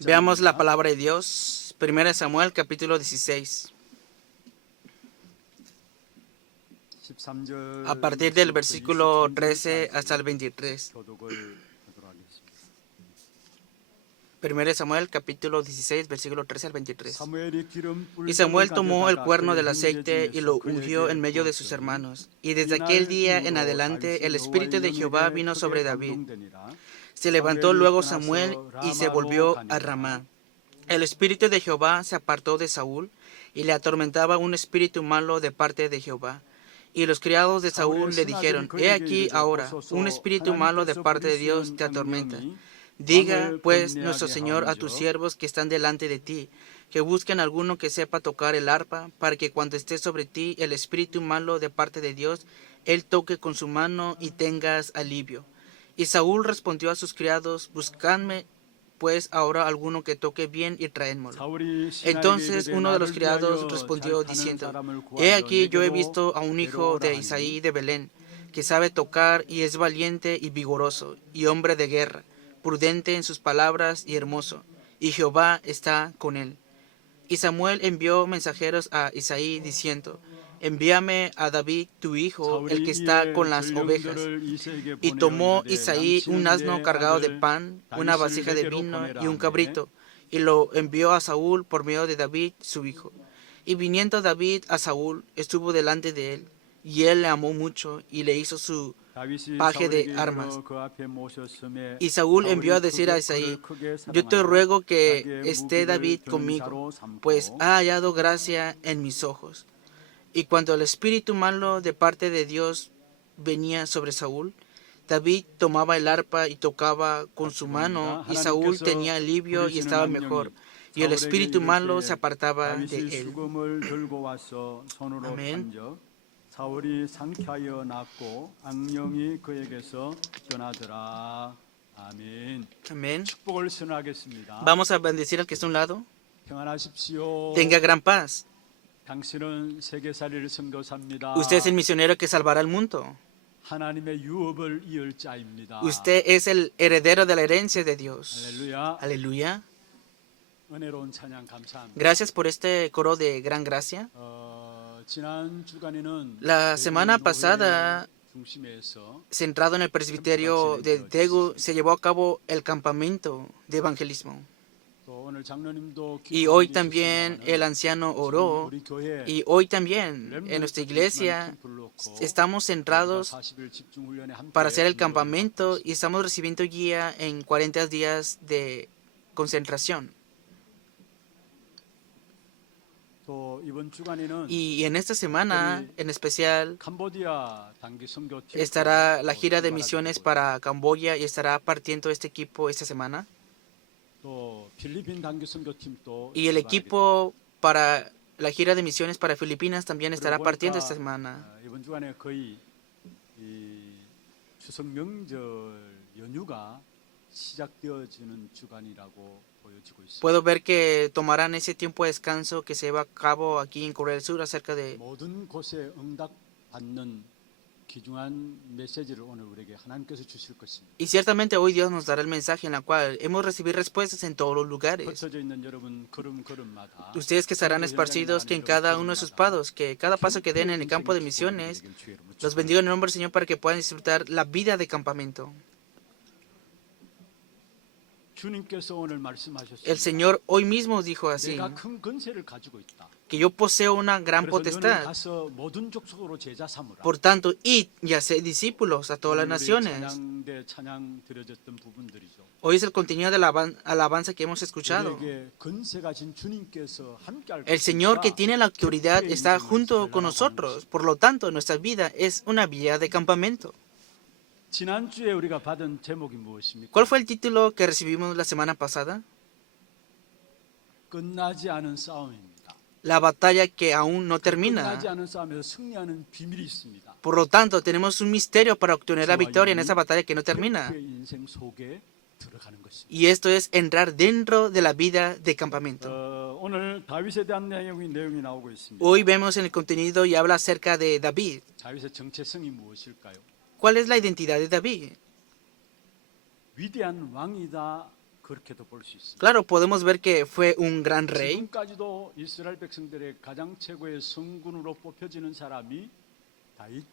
Veamos la palabra de Dios, 1 Samuel capítulo 16. A partir del versículo 13 hasta el 23. 1 Samuel capítulo 16, versículo 13 al 23. Y Samuel tomó el cuerno del aceite y lo ungió en medio de sus hermanos. Y desde aquel día en adelante el Espíritu de Jehová vino sobre David. Se levantó luego Samuel y se volvió a Ramá. El Espíritu de Jehová se apartó de Saúl y le atormentaba un espíritu malo de parte de Jehová. Y los criados de Saúl le dijeron: He aquí ahora, un espíritu malo de parte de Dios te atormenta. Diga, pues, nuestro Señor a tus siervos que están delante de ti, que busquen alguno que sepa tocar el arpa, para que cuando esté sobre ti el espíritu malo de parte de Dios, él toque con su mano y tengas alivio. Y Saúl respondió a sus criados: Buscadme pues ahora alguno que toque bien y traédmoslo. Entonces uno de los criados respondió diciendo: He aquí yo he visto a un hijo de Isaí de Belén, que sabe tocar y es valiente y vigoroso, y hombre de guerra, prudente en sus palabras y hermoso, y Jehová está con él. Y Samuel envió mensajeros a Isaí diciendo: Envíame a David tu hijo, el que está con las ovejas. Y tomó Isaí un asno cargado de pan, una vasija de vino y un cabrito, y lo envió a Saúl por medio de David su hijo. Y viniendo David a Saúl, estuvo delante de él, y él le amó mucho, y le hizo su paje de armas. Y Saúl envió a decir a Isaí: Yo te ruego que esté David conmigo, pues ha hallado gracia en mis ojos. Y cuando el espíritu malo de parte de Dios venía sobre Saúl, David tomaba el arpa y tocaba con su mano, y Saúl tenía alivio y estaba mejor, y el espíritu malo se apartaba de él. Amén. 사울이 상쾌하여 낫고 악령이 그에게서 떠나더라. 아멘. Amén. 축복을 선언하겠습니다. Vamos a bendecir al que está a un lado. 평안하십시오. Tenga gran paz. 당신은 세계살이를 선교사입니다. Usted es el misionero que salvará al mundo. 하나님의 유업을 이을 자입니다. Usted es el heredero de la herencia de Dios. 할렐루야. Aleluya. 은혜로운 찬양 감사합니다. Gracias por este coro de gran gracia. 지난 주간에는 La semana pasada, 중심에서 centrado en el presbiterio de Daegu, se llevó a cabo el campamento de evangelismo. 또 오늘 장로님도 Y hoy también el anciano oró. 우리 교회 Y hoy también en nuestra iglesia estamos centrados 40일 집중 훈련에 함께 para hacer el campamento y estamos recibiendo guía en 40 días de concentración. 또 이번 주간에는 Y en esta semana en especial 캄보디아 단기 선교팀 estará la gira de misiones para Camboya y estará partiendo este equipo esta semana. 또 필리핀 단기 선교팀도 Y el equipo para la gira de misiones para Filipinas también estará partiendo esta semana. 이번 주간에 거의 이 추석 명절 연휴가 시작되어지는 주간이라고 보여지고 있습니다. Puedo ver que tomarán ese tiempo de descanso que se lleva a cabo aquí en Corea del Sur acerca de... 모든 곳에 응답받는 귀중한 메시지를 오늘 우리에게 하나님께서 주실 것입니다. Y ciertamente hoy Dios nos dará el mensaje en la cual hemos recibido respuestas en todos los lugares. 흩어져 있는 여러분 걸음걸음마다 Ustedes que estarán esparcidos que en cada uno de sus pasos, que cada paso que den en el campo de misiones, los bendigo en el nombre del Señor para que puedan disfrutar la vida de campamento. 주님께서 오늘 말씀하셨습니다. El Señor hoy mismo dijo así, 내가 큰 권세를 가지고 있다. que yo poseo una gran 그래서 너는 potestad. 가서 모든 족속으로 제자 삼으라. Por tanto, id y haced discípulos a todas las 우리 naciones. 찬양대 찬양 드려졌던 부분들이죠. Hoy es el contenido de la alabanza que hemos escuchado. 우리에게 권세 가진 주님께서 함께할 El Señor que 것이니까 tiene la autoridad 그때의 está 인생을 junto 살아나가는 con nosotros. Por lo tanto, nuestra vida es una vida de campamento. 지난주에 우리가 받은 제목이 무엇입니까? ¿Cuál fue el título que recibimos la semana pasada? 끝나지 않은 싸움입니다. La batalla que aún no termina. 끝나지 않은 싸움에서 승리하는 비밀이 있습니다. Por lo tanto, tenemos un misterio para obtener la victoria en esa batalla que no termina. 그 인생 속에 들어가는 것입니다. Y esto es entrar dentro de la vida de campamento. 오늘 다윗에 대한 내용이 나오고 있습니다. Hoy vemos en el contenido y habla acerca de David. 다윗의 정체성이 무엇일까요? ¿Cuál es la identidad de David? 위대한 왕이다 그렇게도 볼 수 있습니다. Claro, podemos ver que fue un gran rey. 지금까지도 이스라엘 백성들의 가장 최고의 성군으로 뽑혀지는 사람이 다윗.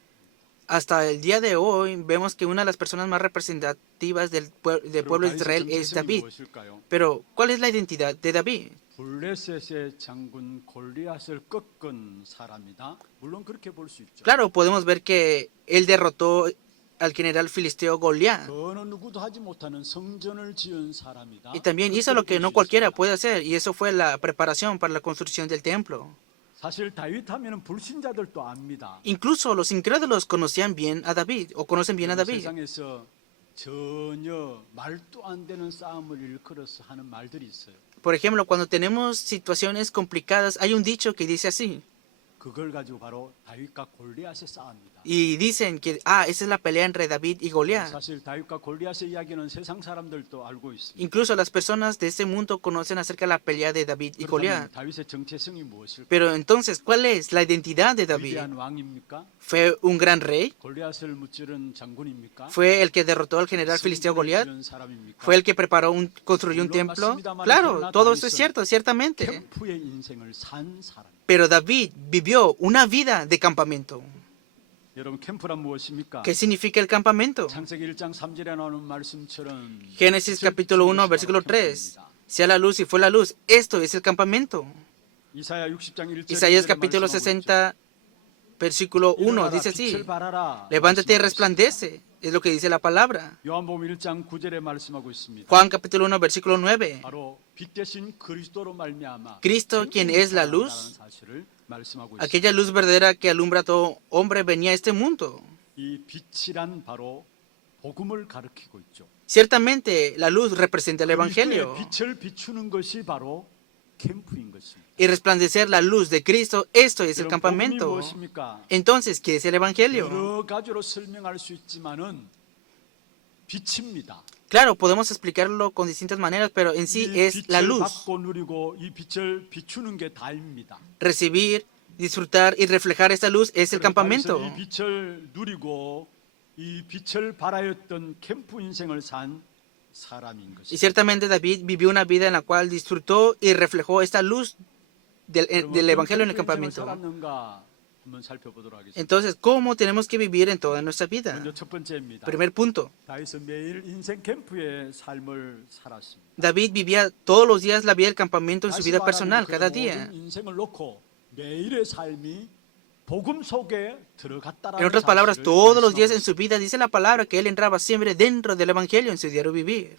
Hasta el día de hoy vemos que una de las personas más representativas del pueblo de Israel es David. Pero, ¿cuál es la identidad de David? 블레셋의 장군 골리앗을 꺾은 사람이다. 물론 그렇게 볼 수 있죠. Claro, podemos ver que él derrotó al general filisteo Goliat. 어느 누구도 하지 못하는 성전을 지은 사람이다. Y también hizo lo que no cualquiera puede hacer, y eso fue la preparación para la construcción del templo. 사실 다윗 하면은 불신자들도 압니다. Incluso los incrédulos conocían bien a David, o conocen bien a David. 세상에서 전혀 말도 안 되는 싸움을 일컬어서 하는 말들이 있어요. Por ejemplo, cuando tenemos situaciones complicadas, hay un dicho que dice así. 그걸 가지고 바로 다윗과 골리앗의 싸움입니다. Y dicen que, esa es la pelea entre David y Goliat. 사실 다윗과 골리앗의 이야기는 세상 사람들도 알고 있습니다. Incluso las personas de este mundo conocen acerca de la pelea de David y Goliat. 다윗의 정체성이 무엇일까? Pero entonces, ¿cuál es la identidad de David? 위대한 왕입니까? ¿Fue un gran rey? 골리앗을 무찌른 장군입니까? ¿Fue el que derrotó al general filisteo Goliat? 지은 사람입니까? ¿Fue el que construyó un templo? Claro, todo eso es cierto, ciertamente. 캠프의 인생을 산 사람. Pero David vivió una vida de campamento. 여러분 캠프란 무엇입니까? ¿Qué significa el campamento? 창세기 1장 3절에 나오는 말씀처럼 Génesis capítulo 1, versículo 3. Sea la luz y fue la luz. Esto es el campamento. 이사야 60장 1절 Isaías capítulo 60, versículo 1 dice así. Levántate y resplandece. Es lo que dice la palabra. 요한복음 1장 9절에 말씀하고 있습니다. Juan capítulo 1, versículo 9. 바로 빛 대신 그리스도로 말미암아 Cristo, quien es la luz, 사실을 말씀하고 있습니다. aquella luz verdadera que alumbra a todo hombre, venía a este mundo. 이 빛이란 바로 복음을 가리키고 있죠. Ciertamente, la luz representa el evangelio. 빛을 비추는 것이 바로 캠프인 것입니다. Y resplandecer la luz de Cristo, esto es el 복음이 campamento. 무엇입니까? Entonces, ¿qué es el evangelio? 여러 가지로 설명할 수 있지만은 빛입니다. Claro, podemos explicarlo con distintas maneras, pero en sí 이 es la 빛을 luz. 받고 누리고 이 빛을 비추는 게 다입니다. Recibir, disfrutar y reflejar esta luz es el campamento. 이 빛을 누리고 이 빛을 발하였던 캠프 인생을 산 사람인 Y 것입니다. ciertamente David vivió una vida en la cual disfrutó y reflejó esta luz del evangelio en el campamento. 살았는가 한번 살펴보도록 하겠습니다. Entonces, ¿cómo tenemos que vivir en toda nuestra vida? 먼저 첫 번째입니다. Primer punto. 다윗은 매일 인생 캠프의 삶을 살았습니다. David vivía todos los días la vida del campamento en su 다시 vida 말하면 personal, 그 cada 모든 día. 인생을 놓고 매일의 삶이 복음 속에 들어갔다라는 En otras palabras, 사실을 todos los días en 말씀하고 su vida dice la palabra que él entraba siempre dentro del evangelio en su diario vivir.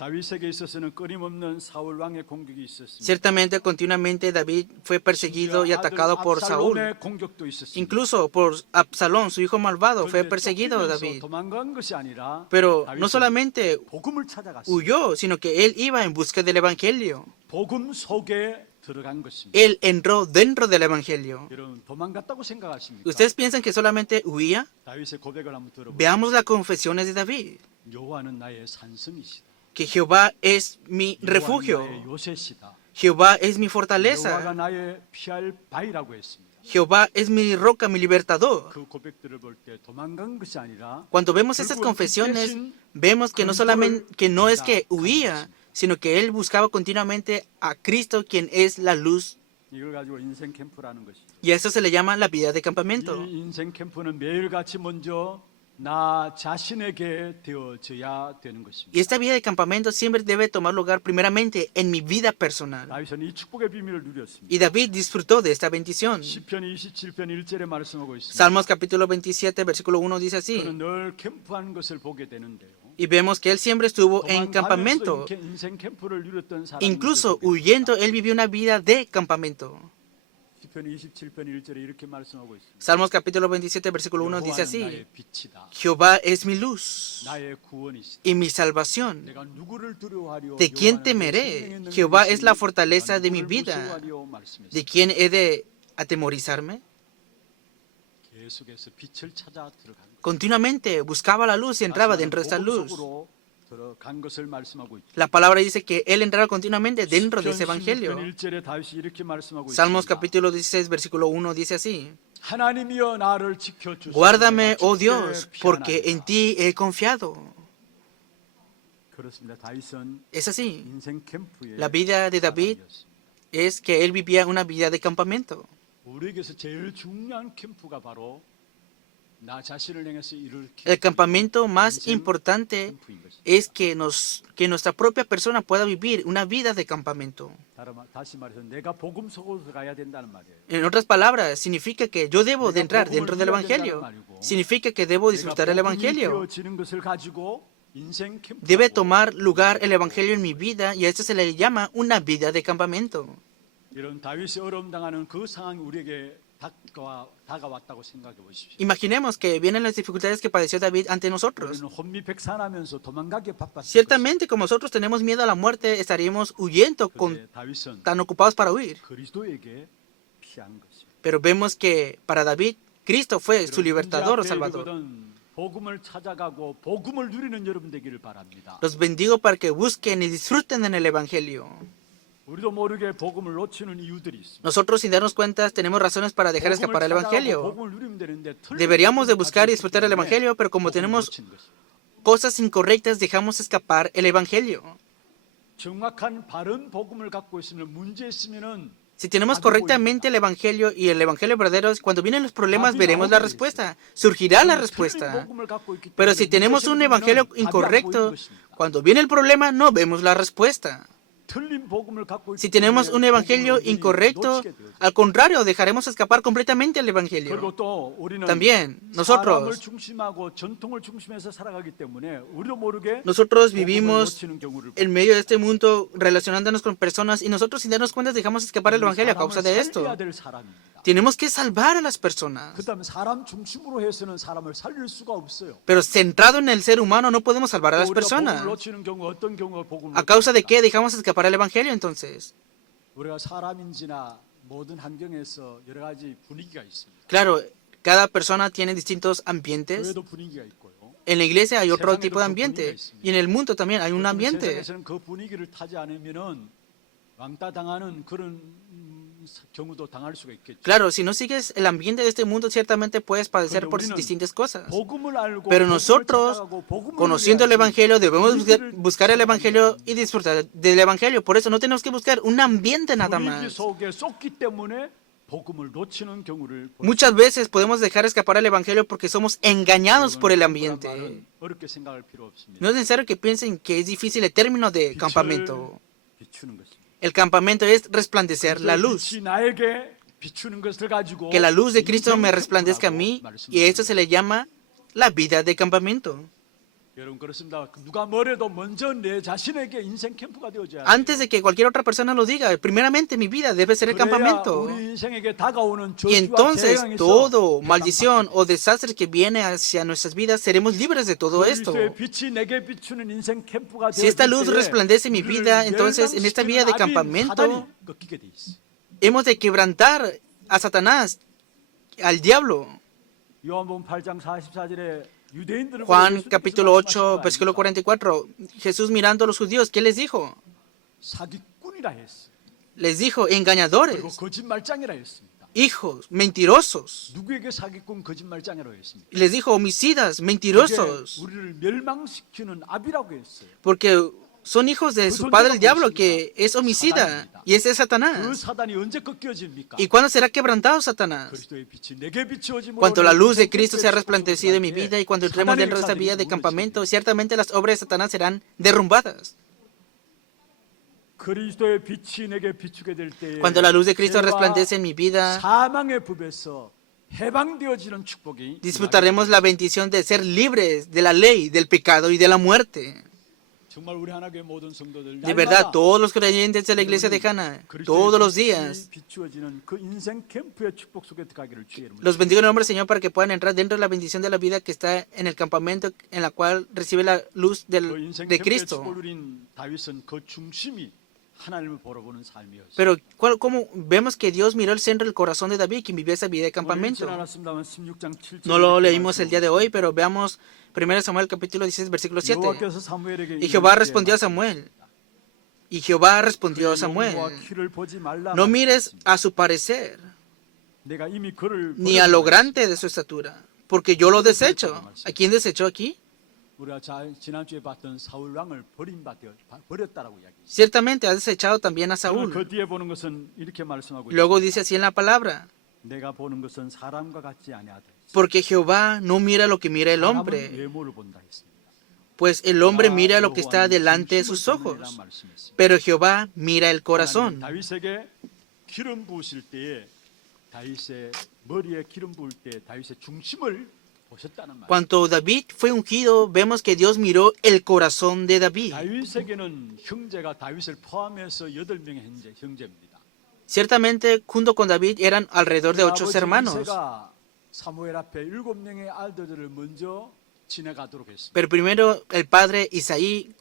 다윗에게 있어서는 끊임없는 사울 왕의 공격이 있었습니다. Ciertamente, continuamente David fue perseguido y atacado por Saúl. 압살롬의 공격도 있었습니다. Incluso por Absalón, su hijo malvado, fue perseguido David. 도망간 것이 아니라 Pero no 다윗은 solamente 복음을 찾아갔습니다. huyó, sino que él iba en busca del evangelio. 복음 속에 들어간 것입니다. Él entró dentro del evangelio. 여러분 도망갔다고 생각하십니까? ¿Ustedes piensan que solamente huía? 다윗의 고백을 한번 들어보세요. Veamos las confesiones de David. 여호와는 나의 산성이시다. Que Jehová es mi 여호와는 refugio. 나의 요새시다. Jehová es mi 여호와가 fortaleza. 나의 피할 바위라고 했습니다. Jehová es mi roca, mi libertador. 그 고백들을 볼 때 도망간 것이 아니라 Cuando vemos estas confesiones, vemos que no solamente que no es que huía, sino que él buscaba continuamente a Cristo, quien es la luz. 이걸 가지고 인생 캠프라는 것이죠. Y a eso se le llama la vida de campamento. 이 인생 캠프는 매일같이 먼저 나 자신에게 되어져야 되는 것입니다. Y esta vida de campamento siempre debe tomar lugar primeramente en mi vida personal. 다윗은 이 축복의 비밀을 누렸습니다. Y David disfrutó de esta bendición. 시편 27편 1절에 말씀하고 있습니다. Salmos capítulo 27, versículo 1 dice así. 그는 늘 캠프하는 것을 보게 되는데요. Y vemos que él siempre estuvo en campamento. 도망가면서 인생 캠프를 누렸던 사람. Incluso huyendo, él vivió una vida de campamento. 시편 27편 1절에 이렇게 말씀하고 있습니다. Salmos capítulo 27, versículo 1 dice 여호와는 así. 나의 빛이다. Jehová es mi luz 나의 구원이시다. y mi salvación. 내가 누구를 두려워하리요? ¿De quién 여호와는 내 temeré? 생명의 능력이시니 Jehová es la fortaleza 내가 de mi 누구를 vida. 무서워하리요? 말씀했습니다. ¿De quién he de atemorizarme? 계속해서 빛을 찾아 들어간 것. Continuamente buscaba la luz y entraba dentro de esta 복음 luz. 속으로 들어간 것을 말씀하고 있죠. La palabra dice que él entraba continuamente dentro de ese 시편 evangelio. 1절에 다윗이 이렇게 말씀하고 Salmos 있습니다. capítulo 16, versículo 1 dice así. 하나님이여 나를 지켜주소서. Guárdame, 내가 oh 주께 Dios, porque 피하나이다. en ti he confiado. 그렇습니다. 다윗은 Es así. 인생 캠프의 La vida de David 사람이었습니다. es que él vivía una vida de campamento. 우리에게서 제일 중요한 캠프가 바로 나 자신을 향해서 이룰 El campamento más 인생 importante 캠프인 것입니다. es que nuestra propia persona pueda vivir una vida de campamento. 다시 말해서 내가 복음 속으로 들어가야 된다는 말이에요. En otras palabras, significa que yo debo de entrar dentro del Evangelio. Significa que debo disfrutar el Evangelio. 되어지는 것을 가지고 인생 캠프 Debe tomar lugar el Evangelio en mi vida y a esto se le llama una vida de campamento. 이런 다윗이 어려움 당하는 그 상황이 우리에게 다가왔다고 생각해 보십시오. Imaginemos que vienen las dificultades que padeció David ante nosotros. 우리는 혼미백산하면서 도망가기에 바빴을 Ciertamente, como nosotros tenemos miedo a la muerte, estaríamos huyendo 것인데 다윗은 tan ocupados para huir. 그리스도에게 피한 것입니다. Pero vemos que para David, Cristo fue su libertador o salvador. 복음을 찾아가고 복음을 누리는 여러분 되기를 바랍니다. Los bendigo para que busquen y disfruten en el Evangelio. 우리도 모르게 복음을 놓치는 이유들이 있습니다. Nosotros, sin darnos cuenta, tenemos razones para dejar escapar el Evangelio. 복음을 누리면 되는데 Deberíamos de buscar y disfrutar el Evangelio, pero como tenemos cosas incorrectas, dejamos escapar el Evangelio. 정확한 바른 복음을 갖고 있으면 문제 있으면은 Si tenemos correctamente el Evangelio y el Evangelio verdadero, cuando vienen los problemas veremos la respuesta. Surgirá la respuesta. Pero si tenemos un Evangelio incorrecto, cuando viene el problema no vemos la respuesta. Si tenemos un evangelio incorrecto, al contrario, dejaremos escapar completamente el evangelio. También, nosotros vivimos en medio de este mundo relacionándonos con personas y nosotros sin darnos cuenta dejamos escapar el evangelio a causa de esto. Tenemos que salvar a las personas. Pero centrado en el ser humano no podemos salvar a las personas. ¿A causa de qué dejamos escapar el evangelio entonces? Claro, cada persona tiene distintos ambientes. En la iglesia hay otro tipo de ambiente y en el mundo también hay un ambiente. Claro, si no sigues el ambiente de este mundo, ciertamente puedes padecer por distintas cosas. Pero nosotros, conociendo el Evangelio, debemos buscar el Evangelio y disfrutar del Evangelio. Por eso no tenemos que buscar un ambiente nada más. Muchas veces podemos dejar escapar el Evangelio porque somos engañados por el ambiente. No es necesario que piensen que es difícil el término de campamento. El campamento es resplandecer la luz. Que la luz de Cristo me resplandezca a mí, y esto se le llama la vida de campamento. Antes de que cualquier otra persona lo diga, primeramente mi vida debe ser el campamento. Y entonces todo maldición o desastre que viene hacia nuestras vidas, seremos libres de todo esto. Si esta luz resplandece mi vida, entonces en esta vida de campamento hemos de quebrantar a Satanás, al diablo. Juan capítulo 8, versículo 44. Jesús mirando a los judíos, ¿qué les dijo? Les dijo, engañadores, hijos, mentirosos. Y les dijo, homicidas, mentirosos. Porque son hijos de su padre el diablo, que es homicida, y ese es Satanás. ¿Y cuándo será quebrantado Satanás? Cuando la luz de Cristo sea resplandecido en mi vida y cuando entremos dentro de esta vida de campamento, ciertamente las obras de Satanás serán derrumbadas. Cuando la luz de Cristo resplandece en mi vida, disfrutaremos la bendición de ser libres de la ley, del pecado y de la muerte. De verdad, todos los creyentes de la iglesia de Hana, todos los días, los bendigo en el nombre del Señor para que puedan entrar dentro de la bendición de la vida que está en el campamento en la cual recibe la luz de Cristo. Pero ¿cómo vemos que Dios miró el centro del corazón de David, quien vivió esa vida de campamento? No lo leímos el día de hoy, pero veamos 1 Samuel capítulo 16, versículo 7. Y Jehová respondió a Samuel. No mires a su parecer, ni a lo grande de su estatura, porque yo lo desecho. ¿A quién desechó aquí? 우리가 지난주에 봤던 사울 왕을 버렸다라고 이야기했어요. Ciertamente ha desechado también a Saúl. 그 뒤에 보는 것은 이렇게 말씀하고 Luego 있습니다. dice así en la palabra, 내가 보는 것은 사람과 같지 아니하다. porque Jehová no mira lo que mira el 사람은 hombre, 외모를 본다 했습니다. pues el hombre mira lo que está delante de sus ojos, pero Jehová mira el corazón. 다윗에게 기름 부으실 때에 다윗의 머리에 기름 부을 때 다윗의 중심을 보셨다는 말. Cuando David fue ungido, vemos que Dios miró el corazón de David. 다윗에게는 형제가 다윗을 포함해서 8명의 형제입니다. Ciertamente, junto con David eran alrededor de 8 hermanos. 이새가 사무엘 앞에 7명의 아들들을 먼저 지나가도록 했습니다. Pero primero el padre Isaí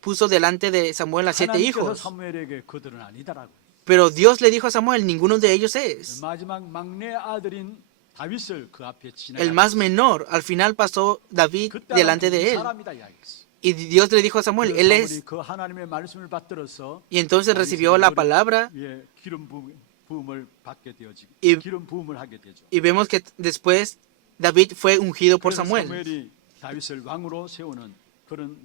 puso delante de Samuel a 7 하나님께서 hijos. 사무엘에게 그들은 아니다라고. Pero Dios le dijo a Samuel, ninguno de ellos es. 마지막 막내 아들인 다윗을 그 앞에 El más menor, al final pasó David delante de él. 사람이다 이야기했어요. Y Dios le dijo a Samuel, él es. 그 하나님의 말씀을 받들어서 Y entonces recibió la palabra 기름 부음을 받게 되어지고 y, 기름 부음을 하게 되죠. y vemos que después David fue ungido por Samuel. 사무엘이 다윗을 왕으로 세우는 그런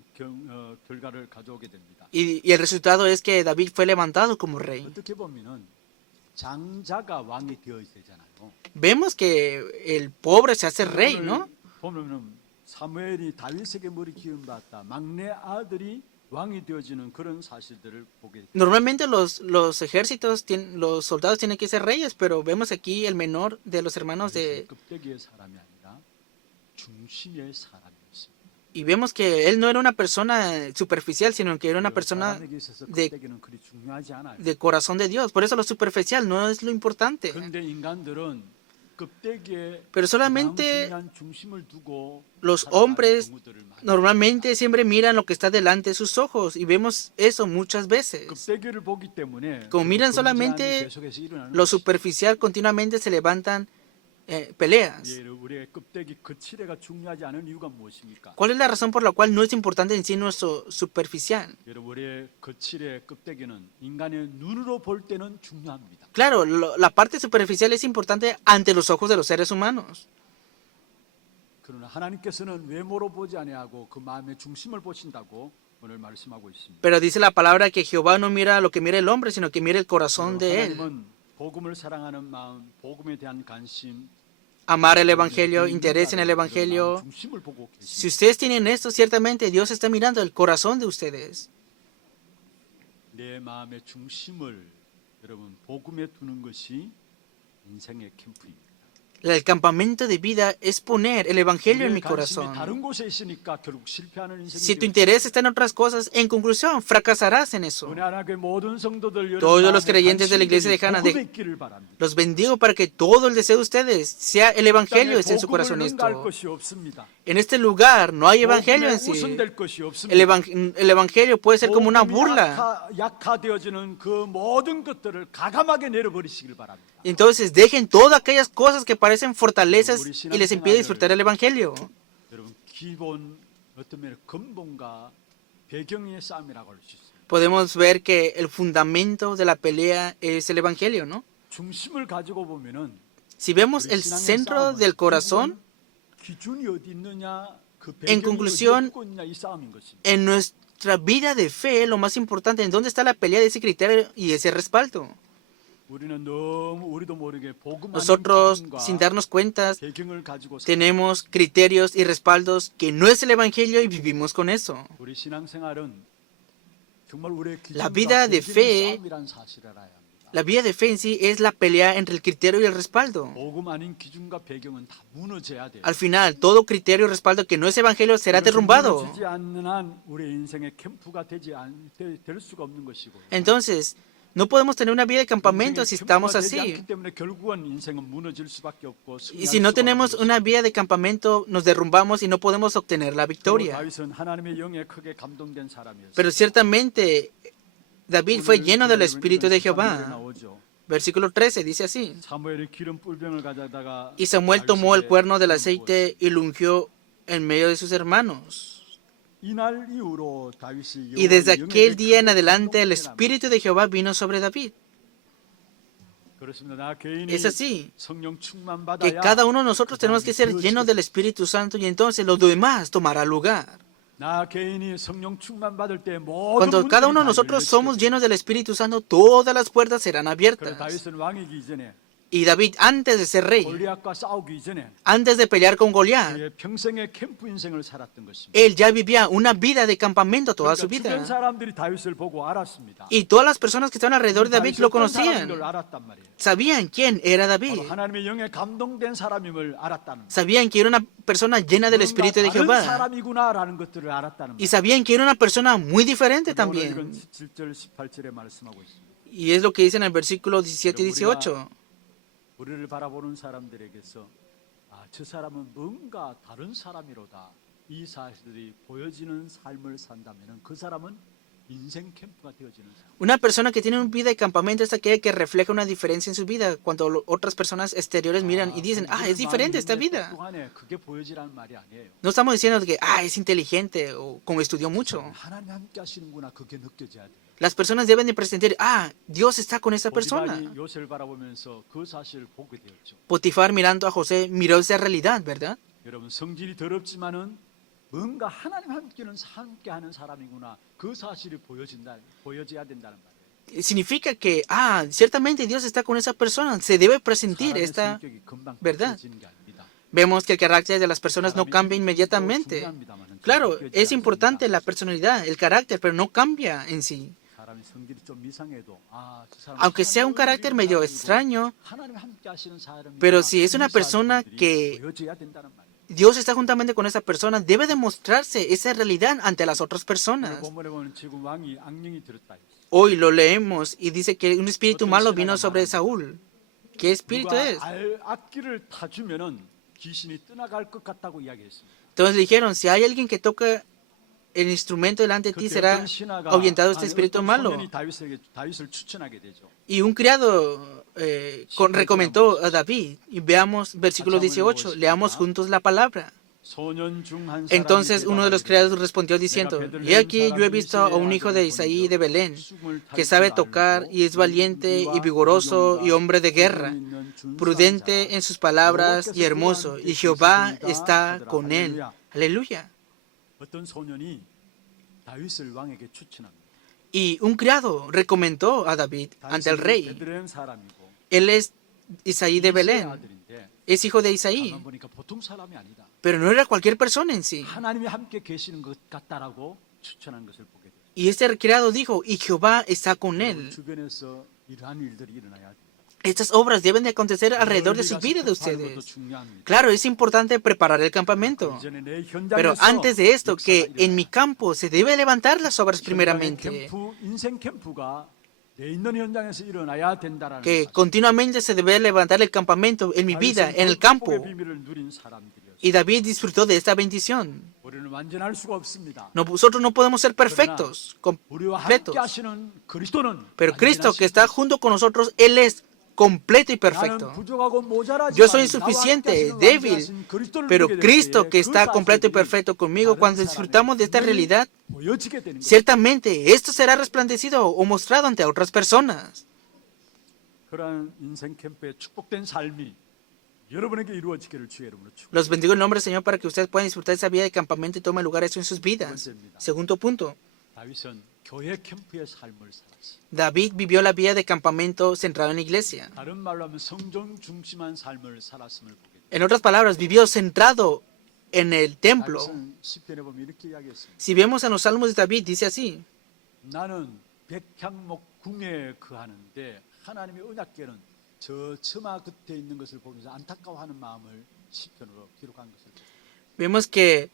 결과를 가져오게 됩니다. Y el resultado es que David fue levantado como rey. 어떻게 보면은 장자가 왕이 되어야 되잖아요. Vemos que el pobre se hace rey, ¿no? 보면은 사무엘이 다윗에게 머리 기름 받았다. 막내 아들이 왕이 되어지는 그런 사실들을 보게 됩니다. Normalmente los ejércitos, los soldados tienen que ser reyes, pero vemos aquí el menor de los hermanos de... 껍데기의 사람이 아니라 중심의 사람이었습니다. Y vemos que él no era una persona superficial, sino que era una persona de corazón de Dios. Por eso lo superficial no es lo importante. Pero solamente los hombres normalmente siempre miran lo que está delante de sus ojos. Y vemos eso muchas veces. Como miran solamente lo superficial, continuamente se levantan peleas. ¿Cuál es la razón por la cual no es importante en sí nuestro superficial? Claro, la parte superficial es importante ante los ojos de los seres humanos. Pero dice la palabra que Jehová no mira lo que mira el hombre, sino que mira el corazón de él. Amar el Evangelio, interés en el Evangelio. Si ustedes tienen esto, ciertamente Dios está mirando el corazón de ustedes. El campamento de vida es poner el Evangelio en mi corazón. Si tu interés está en otras cosas, en conclusión, fracasarás en eso. Todos los creyentes de la iglesia de Hana, los bendigo para que todo el deseo de ustedes sea el Evangelio, esté en su corazón esto. En este lugar no hay Evangelio en sí. El Evangelio puede ser como una burla. Entonces dejen todas aquellas cosas que parecen fortalezas y les impide disfrutar el Evangelio. Podemos ver que el fundamento de la pelea es el Evangelio, ¿no? Si vemos el centro del corazón, en conclusión, en nuestra vida de fe, lo más importante, ¿en dónde está la pelea de ese criterio y ese respaldo? Nosotros, sin darnos cuenta, tenemos criterios y respaldos que no es el Evangelio y vivimos con eso. La vida de fe en sí es la pelea entre el criterio y el respaldo. Al final, todo criterio y respaldo que no es Evangelio será derrumbado. Entonces, no podemos tener una vida de campamento si estamos así. Y si no tenemos una vida de campamento, nos derrumbamos y no podemos obtener la victoria. Pero ciertamente, David fue lleno del Espíritu de Jehová. Versículo 13 dice así: y Samuel tomó el cuerno del aceite y lo ungió en medio de sus hermanos. Y desde aquel día en adelante el Espíritu de Jehová vino sobre David. Es así, que cada uno de nosotros tenemos que ser llenos del Espíritu Santo y entonces lo demás tomará lugar. 나 개인이 성령 충만 받을 때 Cuando 모든 cada uno de 문들이 다 nosotros somos 열려지게 llenos del Espíritu Santo, todas las puertas serán 그래 abiertas. 다윗은 왕이기 이전에 Y David, antes de ser rey, 골리앗과 싸우기 이전에 antes de pelear con Goliat, 그의 평생의 캠프 인생을 살았던 것입니다. él ya vivía una vida de campamento toda su 그러니까 주변 vida. 사람들이 다윗을 보고 알았습니다. Y todas las personas que estaban alrededor de David lo 어떤 사람인 conocían. 걸 알았단 말이에요. Sabían quién era 바로 David. 하나님의 영에 감동된 사람임을 알았다는 말. Sabían que era una persona llena del Espíritu de 다른 Jehová. 사람이구나라는 것들을 알았다는 Y 말. sabían que era una persona muy diferente 오늘 이건 también. 7절 18절에 말씀하고 있습니다. Y es lo que dice en el versículo 17 y 18. 우리를 바라보는 사람들에게서 저 사람은 뭔가 다른 사람이로다. 이 사실들이 보여지는 삶을 산다면 그 사람은 인생 캠프가 되어지는 사람. Una persona que tiene una vida de campamento es aquella que refleja una diferencia en su vida. Cuando otras personas exteriores miran y dicen, es diferente esta vida. 그게 보여지라는 말이 아니에요. No estamos diciendo que, es inteligente o como estudió mucho. 하나님 함께 하시는구나 그게 느껴져야 돼요. Las personas deben de presentar, Dios está con esa persona. 보디발이 요셉을 바라보면서 그 사실을 보게 되었죠. Potifar mirando a José miró esa realidad, ¿verdad? 여러분 성질이 더럽지만은 뭔가 하나님 함께하는 사람이구나 그 사실이 보여져야 된다는 말이에요. Significa que, ciertamente Dios está con esa persona. Se debe presentir 사람의 esta 성격이 금방 verdad. 바뀌어지는 게 아닙니다. Vemos que el carácter de las personas no cambia inmediatamente. Claro, es importante la personalidad, el carácter, pero no cambia en sí. 사람이 성질이 좀 이상해도 저 사람은 Aunque sea un carácter medio extraño, 하나님 함께 하시는 사람이구나. pero si es una 이 persona 사실들이 que 보여져야 된다는 말이에요. Dios está juntamente con esa persona, debe demostrarse esa realidad ante las otras 오늘 personas. 본문에 보면 지금 왕이 악령이 들었다. Hoy lo leemos y dice que un espíritu malo vino sobre Saúl. ¿Qué espíritu es? 악기를 타주면은 귀신이 떠나갈 것 같다고 이야기했습니다. Entonces dijeron, si hay alguien que toca el instrumento delante de ti, será ahuyentado este espíritu malo. 다윗을 추천하게 되죠. Y un criado recomendó a David. Y veamos versículo 18, leamos juntos la palabra. Entonces uno de los criados respondió diciendo, he aquí yo he visto a un hijo de Isaí de Belén, que sabe tocar y es valiente y vigoroso y hombre de guerra, prudente en sus palabras y hermoso, y Jehová está con él. Aleluya. 어떤 소년이 다윗을 왕에게 추천합니다. Y un criado recomendó a David ante el rey. 베들레헴 사람이고 Él es Isaí de Belén, 아들인데 es hijo de Isaí, 가만 보니까 보통 사람이 아니다. pero no era cualquier persona en sí. 하나님이 함께 계시는 것 같다라고 추천한 것을 보게 돼요. Y este criado dijo, y Jehová está con él. 주변에서 이러한 일들이 일어나야 됩니다. Estas obras deben de acontecer alrededor de sus vidas de ustedes. Claro, es importante preparar el campamento. Pero antes de esto, que en mi campo se debe levantar las obras primeramente. 인생 캠프가 내 있는 현장에서 일어나야 된다라는 Que continuamente se debe levantar el campamento en mi vida, en el campo. Y David disfrutó de esta bendición. 우리는 완전할 수가 없습니다. Nosotros no podemos ser perfectos, 우리와 함께 completos. 하시는 그리스도는 Pero Cristo que está junto con nosotros, Él es completo y perfecto. Yo soy insuficiente, débil, pero Cristo que está completo y perfecto conmigo, cuando disfrutamos de esta realidad, ciertamente esto será resplandecido o mostrado ante otras personas. 그러한 인생 캠프의 축복된 삶이 여러분에게 이루어지기를 주의 이름으로 축복합니다. Los bendigo en el nombre del Señor para que ustedes puedan disfrutar esa vida de campamento y tome lugar eso en sus vidas. Segundo punto, 다윗은 교회 캠프의 삶을 살았습니다. David vivió la vida de campamento centrado en la iglesia. 다른 말로 하면 성전 중심한 삶을 살았음을 보게 됩니다. En otras palabras, vivió centrado en el templo. 다윗은 시편에 보면 이렇게 이야기했습니다. Si vemos en los salmos de David, dice así, 나는 백향목 궁에 거하는데 하나님의 언약궤는 저 처마 끝에 있는 것을 보면서 안타까워하는 마음을 시편으로 기록한 것을 봅니다. vemos que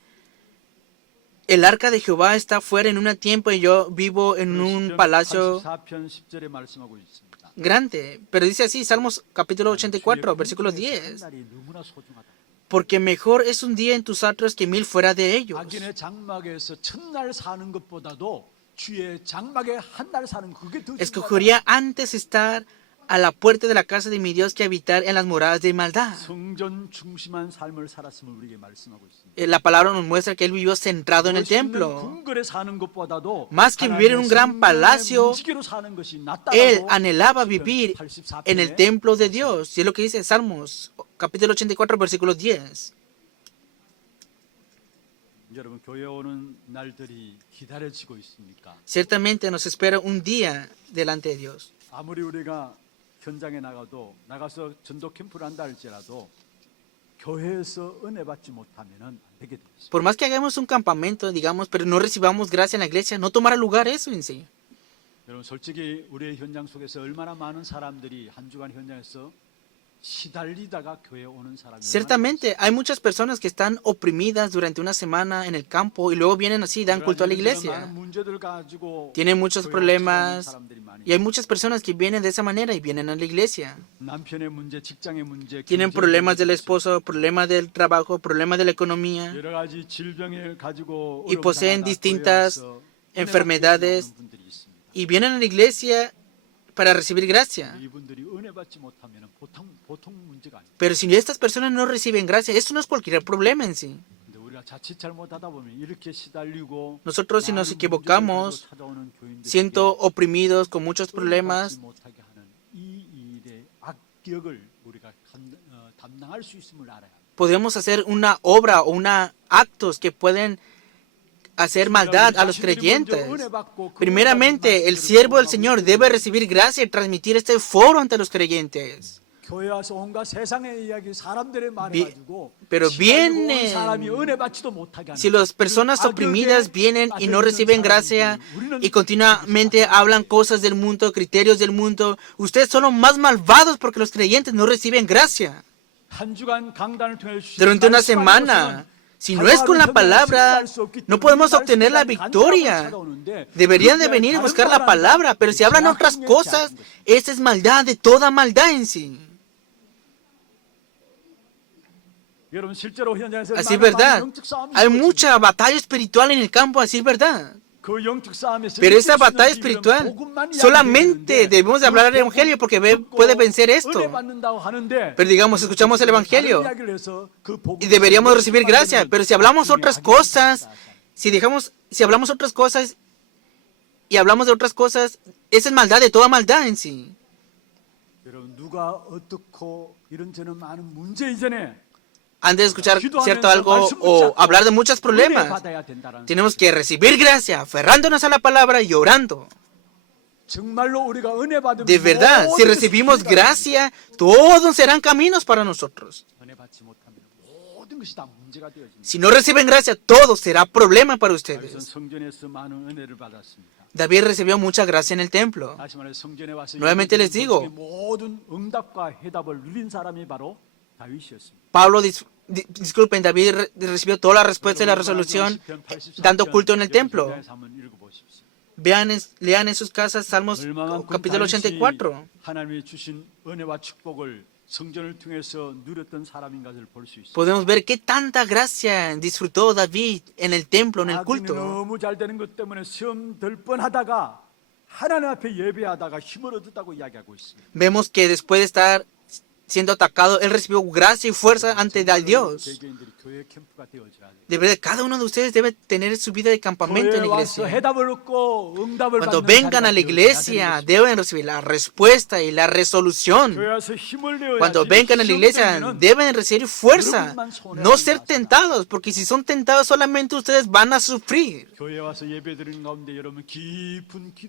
el arca de Jehová está fuera en un tiempo y yo vivo en un palacio 84편 10절에 말씀하고 있습니다. grande. Pero dice así, Salmos capítulo 84, versículo 10. 날이 너무나 소중하다. Porque mejor es un día en tus atrios que 1000 fuera de ellos. 악인의 장막에서 첫날 사는 것보다도 주의 장막에 한 날 사는 그게 더 Escogería antes estar a la puerta de la casa de mi Dios que habitar en las moradas de maldad. 성전 중심한 삶을 살았음을 우리에게 말씀하고 있습니다. La palabra nos muestra que él vivió centrado en el templo. 궁궐에 사는 것보다도 Más que vivir en un gran palacio, 무지개로 사는 것이 él 낫다고 anhelaba vivir en el templo de Dios. Y es lo que dice Salmos, capítulo 84, versículo 10. 여러분 교회 오는 날들이 기다려지고 있습니까? Ciertamente nos espera un día delante de Dios. 아무리 우리가 현장에 나가서 전도 캠프를 한다 할지라도 교회에서 은혜 받지 못하면은 안 되게 돼 있습니다. Por más que hagamos un campamento, digamos, pero no recibamos gracia en la iglesia, no tomará lugar eso en sí. 여러분 솔직히 우리의 현장 속에서 얼마나 많은 사람들이 한 주간 현장에서 시달리다가 교회 오는 사람이 Ciertamente, hay muchas personas que están oprimidas durante una semana en el campo y luego vienen así y dan culto a la iglesia. Tienen muchos problemas y hay muchas personas que vienen de esa manera y vienen a la iglesia. Tienen problemas del esposo, problemas del trabajo, problemas de la economía y poseen distintas enfermedades y vienen a la iglesia para recibir gracia. Pero si estas personas no reciben gracia, esto no es cualquier problema en sí. Nosotros si nos equivocamos, siendo oprimidos con muchos problemas, podemos hacer una obra o actos que pueden hacer maldad a los creyentes. Primeramente, el siervo del Señor debe recibir gracia y transmitir este foro ante los creyentes. Pero vienen, si las personas oprimidas vienen y no reciben gracia y continuamente hablan cosas del mundo, criterios del mundo, ustedes son los más malvados porque los creyentes no reciben gracia. Durante una semana, si no es con la palabra, no podemos obtener la victoria. Deberían de venir y buscar la palabra, pero si hablan otras cosas, esa es maldad de toda maldad en sí. Así es verdad. Hay mucha batalla espiritual en el campo, así es verdad. Pero esa batalla espiritual, solamente debemos de hablar del Evangelio porque puede vencer esto. Pero digamos, escuchamos el Evangelio y deberíamos recibir gracia. Pero si hablamos otras cosas, si hablamos otras cosas y hablamos de otras cosas, esa es maldad de toda maldad en sí. Antes de escuchar cierto algo o hablar de muchos problemas, tenemos que recibir gracia, aferrándonos a la palabra y orando. De verdad, si recibimos gracia, todos serán caminos para nosotros. Si no reciben gracia, todo será problema para ustedes. David recibió mucha gracia en el templo. Nuevamente les digo, David recibió toda la respuesta y la resolución dando culto en el templo. Lean en sus casas Salmos capítulo 84. Podemos ver qué tanta gracia disfrutó David en el templo, en el culto. Vemos que después de estar siendo atacado, él recibió gracia y fuerza ante Dios. De verdad, cada uno de ustedes debe tener su vida de campamento en la iglesia. Cuando vengan a la iglesia, deben recibir la respuesta y la resolución. Cuando vengan a la iglesia, deben recibir fuerza, no ser tentados, porque si son tentados solamente ustedes van a sufrir.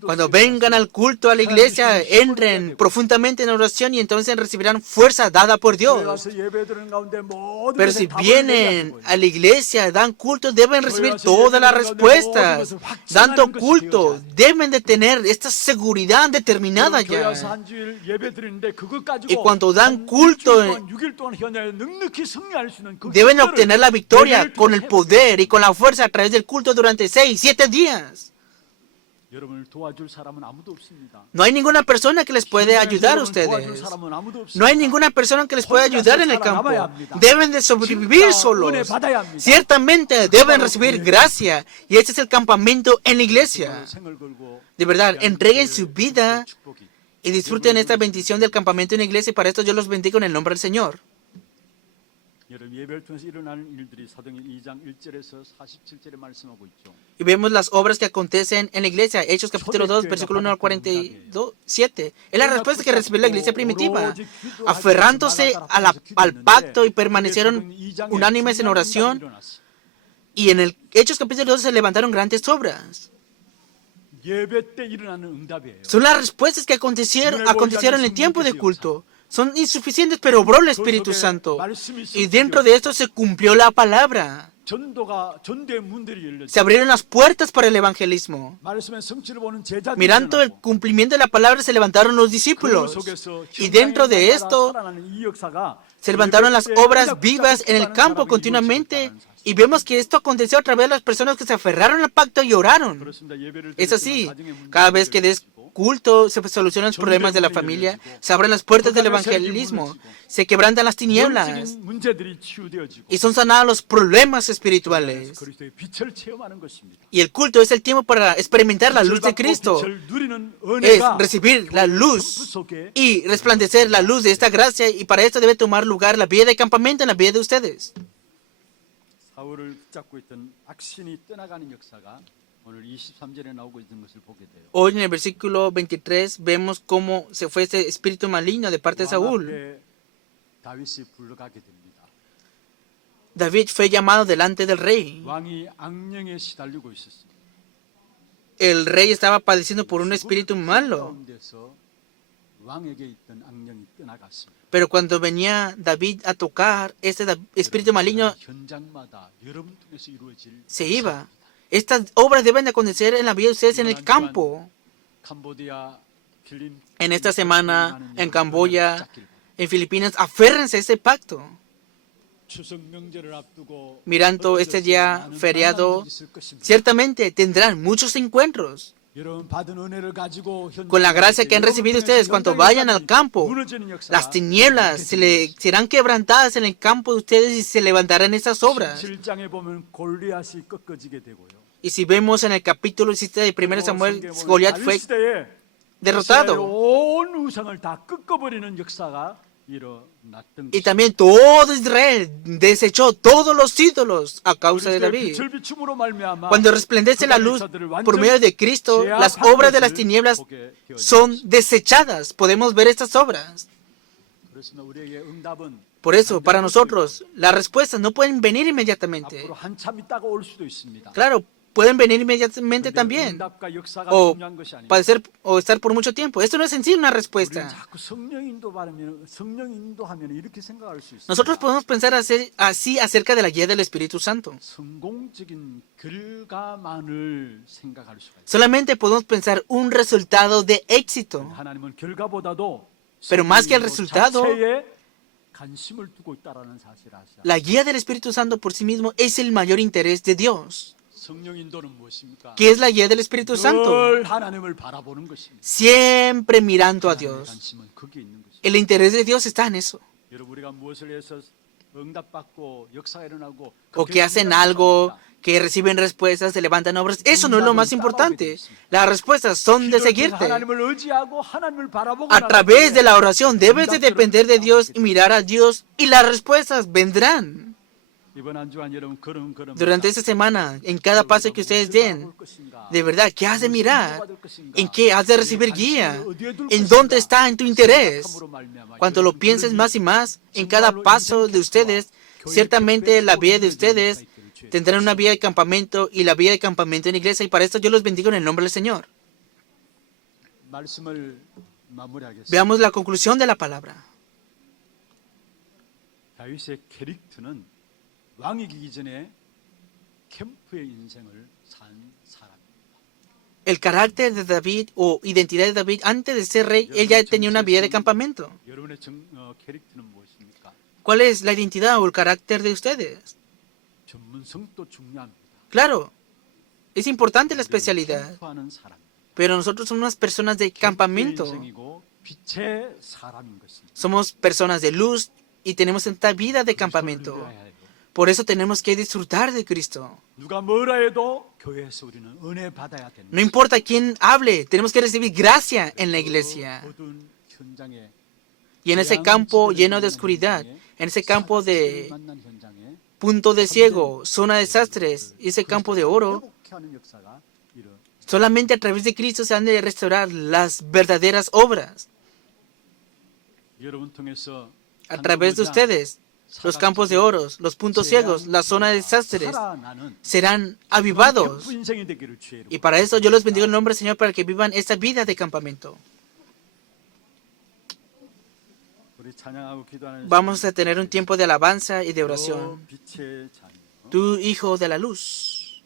Cuando vengan al culto a la iglesia, entren profundamente en oración y entonces recibirán fuerza dada por Dios. Pero si vienen a la iglesia, dan culto, deben recibir todas las respuestas. Dando culto, deben de tener esta seguridad determinada ya. Y cuando dan culto, deben obtener la victoria con el poder y con la fuerza a través del culto durante 6, 7 días. No hay ninguna persona que les puede ayudar a ustedes. No hay ninguna persona que les pueda ayudar en el campo. Deben de sobrevivir solos. Ciertamente deben recibir gracia. Y este es el campamento en la iglesia. De verdad, entreguen su vida y disfruten esta bendición del campamento en la iglesia. Y para esto yo los bendigo en el nombre del Señor. Y vemos las obras que acontecen en la iglesia. Hechos capítulo 2, versículo 1 al 47. Es la respuesta que recibió la iglesia primitiva. Aferrándose al pacto y permanecieron unánimes en oración Y en el Hechos capítulo 12 se levantaron grandes obras. 예배 때 일어나는 응답이에요. Son las respuestas que acontecieron en el tiempo de culto. Son insuficientes, pero obró el Espíritu Santo. Y dentro de esto se cumplió la palabra. 전도의 문들이 열렸죠. Se abrieron las puertas para el evangelismo. 말씀의 성취를 보는 제자들이 Mirando el 일어나고 cumplimiento de la palabra, se levantaron los 그 discípulos. 속에서 Y dentro de 현장에 esto 살아나는 이 역사가 se levantaron las 예배 때 obras 언약 vivas en el 붙잡고 campo 사람이 continuamente. 이루어지고 있다는 사실. Y vemos que esto aconteció a través de las personas que se aferraron al pacto y oraron. 그렇습니다. 예배를 Es 드릴 así. 때마다 가정의 문제가 Cada vez que des 해결되고 culto, se solucionan los problemas de la familia, se abren las puertas del evangelismo, se quebrantan las tinieblas 영적인 문제들이 치유되어지고 y son sanados los problemas espirituales. 그리스도의 빛을 체험하는 것입니다. Y el culto es el tiempo para experimentar la luz de Cristo. 빛을 누리는 Es 은혜가 recibir la 교회 luz 속에 y resplandecer la luz de esta gracia, y para esto debe tomar lugar la vida de campamento en la vida de ustedes. 사울을 붙잡고 있던 악신이 떠나가는 역사가 오늘 23절에 나오고 있는 것을 보게 돼요. Hoy en el versículo 23 vemos cómo se fue ese espíritu maligno de parte de 왕 Saúl. 앞에 다윗이 불러가게 됩니다. David fue llamado delante del rey. 왕이 악령에 시달리고 있었습니다. El rey estaba padeciendo por un espíritu malo. 가운데서 왕에게 있던 악령이 떠나갔습니다. Pero cuando venía David a tocar, este espíritu maligno 현장마다 여러분 통해서 이루어질 se iba. Estas obras deben de acontecer en la vida de ustedes en el campo. 캄보디아, 필리핀, En esta semana, en Camboya, en Filipinas, aférrense a ese pacto. 추석 명절을 앞두고 Mirando este día feriado, ciertamente tendrán muchos encuentros. 여러분 받은 은혜를 가지고 Con la gracia que han recibido ustedes cuando vayan al campo, las tinieblas serán quebrantadas en el campo de ustedes y se levantarán esas obras. 7장에 보면 골리앗이 꺾어지게 되고요. Y si vemos en el capítulo 17 de 1 Samuel, Goliat fue derrotado. 온 우상을 다 꺾어버리는 역사가 일어났던 Y también todo Israel desechó todos los ídolos a causa de David. Cuando resplandece la luz por medio de Cristo, las obras de las tinieblas son desechadas. Podemos ver estas obras. Por eso, para nosotros, las respuestas no pueden venir inmediatamente. 앞으로 한참 있다가 올 수도 있습니다. Claro, pueden venir inmediatamente también. 응답과 역사가 O 중요한 것이 아니라 padecer o estar por mucho tiempo. Esto no es en sí una 우리는 respuesta. 자꾸 성령 인도하면 이렇게 생각할 수 있습니다. Nosotros podemos pensar así acerca de la guía del Espíritu Santo. 성공적인 결과만을 생각할 수가 있어요. Solamente podemos pensar un resultado de éxito. 하나님은 결과보다도 Pero más que el 성령 인도 resultado, 자체에 관심을 두고 있다라는 사실을 아시죠? La guía del Espíritu Santo por sí mismo es el mayor interés de Dios. 성령 인도는 무엇입니까? ¿Qué es la guía del Espíritu Santo? 늘 하나님을 바라보는 것입니다. Siempre mirando a 하나님의 Dios. 관심은 거기에 있는 것입니다. El interés de Dios está en eso. 여러분 우리가 무엇을 해서 응답받고 역사가 일어나고 O que hacen algo, que reciben respuestas, se levantan obras. Eso no es lo más importante. Las respuestas son de seguirte. 하나님을 의지하고 하나님을 바라보고 A través de la oración debes de depender de Dios y mirar a Dios, y las respuestas vendrán. 이번 한 주간 여러분 걸음 Durante esta semana, en cada paso que ustedes den, de verdad, ¿qué has de mirar? ¿En qué has de recibir guía? ¿En dónde está en tu interés? Cuando lo pienses más y más, en cada paso de ustedes, ciertamente la vida de ustedes tendrán una vida de campamento y la vida de campamento en iglesia, y para esto yo los bendigo en el nombre del Señor. 말씀을 마무리하겠습니다. Veamos la conclusión de la palabra. 다윗의 캐릭터는 왕이기 전에 캠프의 인생을 산 사람입니다. El carácter de David o identidad de David antes de ser rey, él ya tenía una vida de campamento. 여러분의 캐릭터는 무엇입니까? ¿Cuál es la identidad o el carácter de ustedes? 전문성도 중요합니다. Claro, es importante la especialidad, 캠프하는 사람. pero nosotros somos unas personas de campamento. 인생이고 빛의 사람인 것입니다. Somos personas de luz y tenemos esta vida de campamento. Por eso tenemos que disfrutar de Cristo. 누가 뭐라 해도 교회에서 우리는 은혜 받아야 됩니다. No importa quién hable, tenemos que recibir gracia en la iglesia. 어두운 현장에 Y en ese campo lleno de oscuridad, en ese campo de 만난 현장에 punto de ciego, zona de desastres, y ese campo de oro, 회복하는 역사가 일어. solamente a través de Cristo se han de restaurar las verdaderas obras. 여러분 통해서 A través de ustedes, los campos de oro, los puntos ciegos, la zona de desastres 살아나는 serán avivados. 캠프 인생이 되기를 주의 이름으로 Y para eso yo los bendigo en el nombre del Señor para que vivan esta vida de campamento. 우리 찬양하고 기도하는 Vamos a tener un tiempo de alabanza y de 너 oración. 빛의 자녀 Tú, hijo de la luz,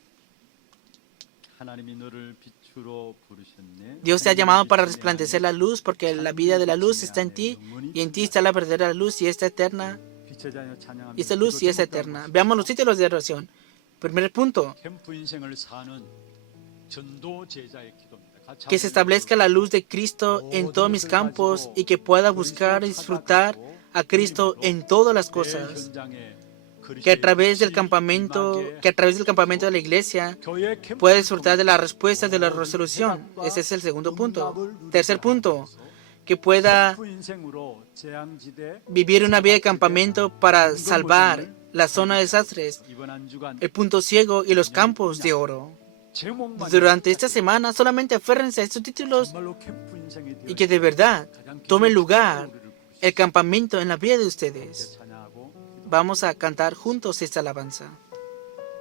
하나님이 너를 빛으로 부르셨네. Dios te ha llamado para resplandecer la luz porque la vida de la luz está en ti y en ti está la verdadera luz y esta eterna. 빛의 자녀 찬양합니다. Y esta luz sí es eterna. Veamos los títulos de oración. Primer punto, 캠프 인생을 사는 전도 제자의 기도입니다. 같이 que se 한번 establezca la luz de Cristo en todos mis campos y que pueda buscar y disfrutar a Cristo en todas las 내 cosas. 현장에 Que a través del campamento de la iglesia 교회 캠프 pueda disfrutar de la respuesta de la resolución. Ese es el segundo punto. Tercer punto, que pueda 캠프 인생으로 재앙지대 vivir una vida de campamento para salvar la zona de desastres, 이번 한 주간 el punto ciego y los campos de oro. 제목만 Durante esta semana solamente aférrense a estos títulos 정말로 캠프 인생이 y que de verdad tomen lugar el campamento en la vida de ustedes. 찬양하고 Vamos a cantar juntos esta alabanza.